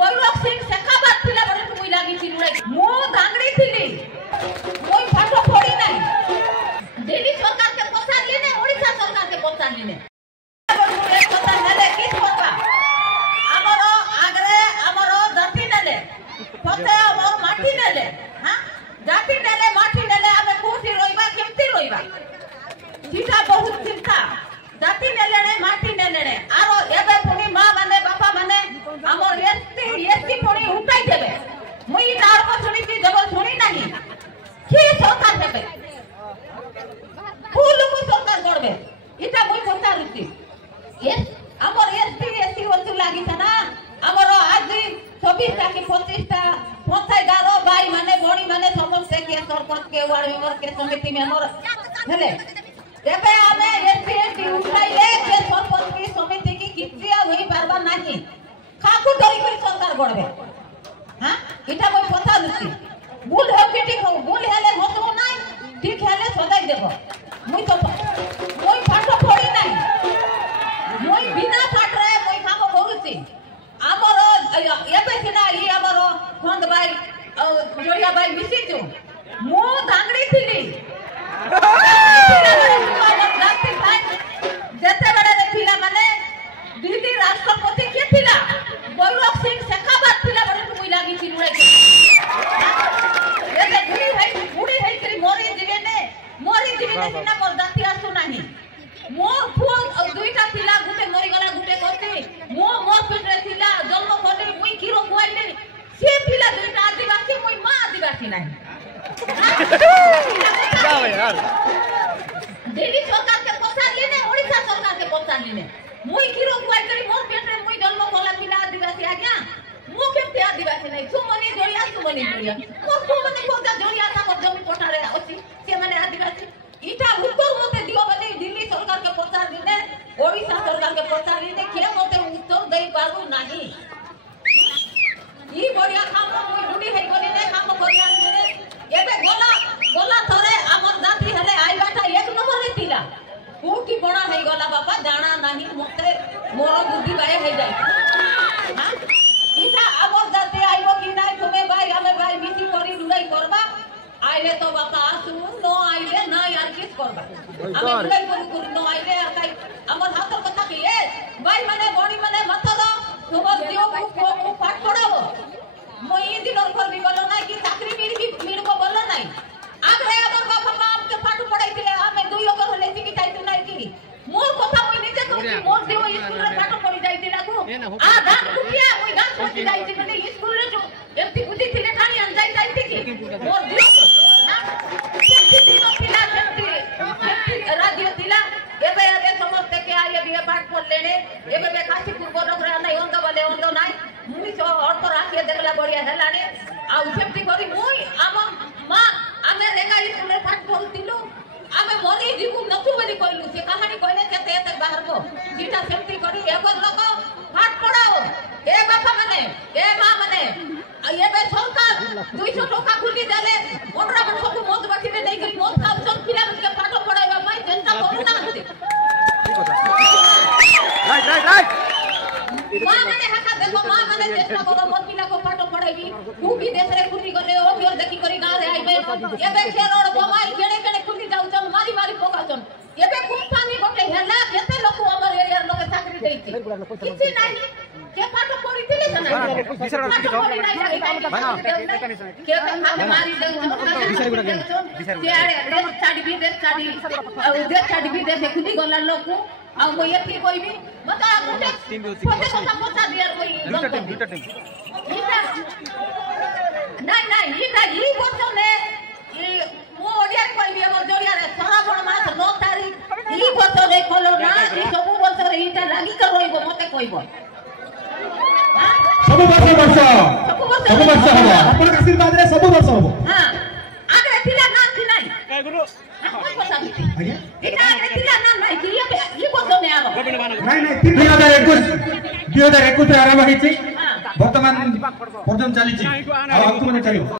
Barrack Singh Shekhawat थिला बरे मुई लागी छि लुड़ाई मो दांगड़ी थिली कोई पाठ पढ़ी नहीं दिल्ली सरकार के पछाड़ली ने ओडिशा सरकार के पछाड़ली ने पता नेले किस पता हमरो आगरे हमरो जाति नेले पते हमरो माटी नेले हां जाति नेले माटी नेले हमें कोठी रोइबा केमती रोइबा सीधा बहुत चिंता जाति नेले माटी नेले आरो एबे पुनी मां माने बापा माने हमर एसटी पुनी उठाई देबे मुई तार को सुनी छी जबर सुनी नहीं की सरकार देबे फूल को सरकार करबे इटा मुई पचारुची यस हमर एसटी वस्तु लागी था ना हमर आज 24 टा की 25 टा पंचायत भाई माने बणी माने समस्त के सरपंच के वार्ड मेंबर के समिति में हमर हेले एबे हमें एसटी उठाइले के सरपंच की समिति की किछिया होई पारबा नाही खाकू डरी कर सरकार गड़बे हां इटा कोई पता नहीं भूल हो कि ठीक हो भूल हेले हसबो नाही ठीक हेले सदाई देबो मुई तो कोई पाठ पढ़ी नाही मुई बिना पाठ रे मुई काम करूची हमर एबे सिना ई हमर खंड भाई जोड़िया भाई मिसी छु मो दांगड़ी थिली जेते बड़े देखिला माने दीदी राष्ट्रपति के थिला बैरक सिंह शेखावत थिला बरे मुई लागी छि लुड़ाई एते बुढ़ी है कि मोरी जीवे ने सिना मोर जाति आसु नाही मोर फोन दुईटा थिला गुटे मोरी गला गुटे करती मोर पेट रे थिला जन्म करले मुई किरो खुआइले से थिला दुईटा आदिवासी मुई मां आदिवासी नाही दिल्ली सरकार के पछाड़ली ने ओडिशा सरकार के पछाड़ली ने मुई किरो खुआइ करी मोर पेट रे मुई जन्म करला थिला आदिवासी आज्ञा मो केते आदिवासी नाही सुमनी जोड़िया मोर सुमनी कोदा जोड़िया ता मोर जमी पठारे अछि से माने आदिवासी इटा उत्तर मते दियो बने दिल्ली सरकार के पछाड़ दिने ओडिशा सरकार के पछाड़ दिने के मते उत्तर देई पाबो नाही ई बढ़िया काम मुई बुडी है गनी ने काम करिया ने एबे गोला थरे हमर जाति हेले आइबाटा एक नंबर रे थिला कोठी बड़ा है गला बाबा जाना नाही मते मोर बुद्धि बाय है जाय हां इटा हमर जाति आइबो कि नाही तुमे भाई हमें भाई मिसी करी लुड़ाई करबा आइले तो बापा आसु न आइले ना यार किस करबा हमें लुड़ाई करू न आइले काई हमर हाथर कथा के ए भाई माने बणी माने मतलो तुमर दियो को पाठ पढ़ाओ मोई दिन और कर भी बोलो ना कि चाकरी मिल को बोलो नहीं आगरे हमर बापा काम के पाठ पढ़ाई दिले हमें दुई ओकर होले कि ताई नहीं कि मोर कथा मोई निजे कहू मोर दियो स्कूल रे पाठ पढ़ी जाई दिला को आ गान कुटिया मोई गान पढ़ी जाई दिले स्कूल रे जो एती बुद्धि थिले ठानी अन जाई थी कि मोर दियो हां सेती दिन पिला सेती राज्य थिला एबे समस्त के आए बिया पाठ पढ़ लेने एबे बे काशी पूर्व नगरे नहीं ओंद वाले ओंद नहीं मुई सो ऑटो राखिए देखला बढ़िया हेलाने आ सेती करी मुई आम मां आमे रेगा स्कूल रे पाठ पढ़तिलु आमे मरी जीवु नथु बली कहलु से कहानी कहले केते एते बाहर को सीटा सेती करी एगो लोक पाठ पढ़ाओ ए बापा माने ए मां माने एबे सरकार 200 टका खुली देले ओनरा मन सब मत बाटी में नहीं गई मत खाव सब पिला के पाठ पढ़ाइबा माई चिंता करू ना हते राइट मां माने हाका देखो मां माने चेष्टा करो मोर पिला को पाठ पढ़ाइबी तू भी देश रे खुली गले ओ बियर देखि करी गां रे आइबे एबे खेरोड बमाई केने खुली जाउ छ मारी पोकाछन एबे कुंपानी गोटे हेला केते लोक हमर एरिया लोक चाकरी देइछि किछि नाही के पाठ पढ़ी थिले छ नाही विसर के मारी देउ छाड़ी भी दे खुली गला लोक आ मो एथि कहबी मत आ गुटे फोटे कथा पचा दिया कोई नहीं इटा ई वर्ष ने ई मो ओडिया कहबी हमर जोड़िया रे श्रावण मास 9 तारीख ई वर्ष रे खोलो ना ई सब वर्ष रे इटा लागी कर रोइबो मते कहबो सब वर्ष हो अपन आशीर्वाद रे सब वर्ष हो हां आगे थिला ना थी नहीं ए गुरु आगे इटा आगे थिला ना नहीं कि ई वर्ष ने आबो नहीं 2021 रे आरंभ होईछि वर्तमान पर्यटन चली छी आ आगु माने चलियो।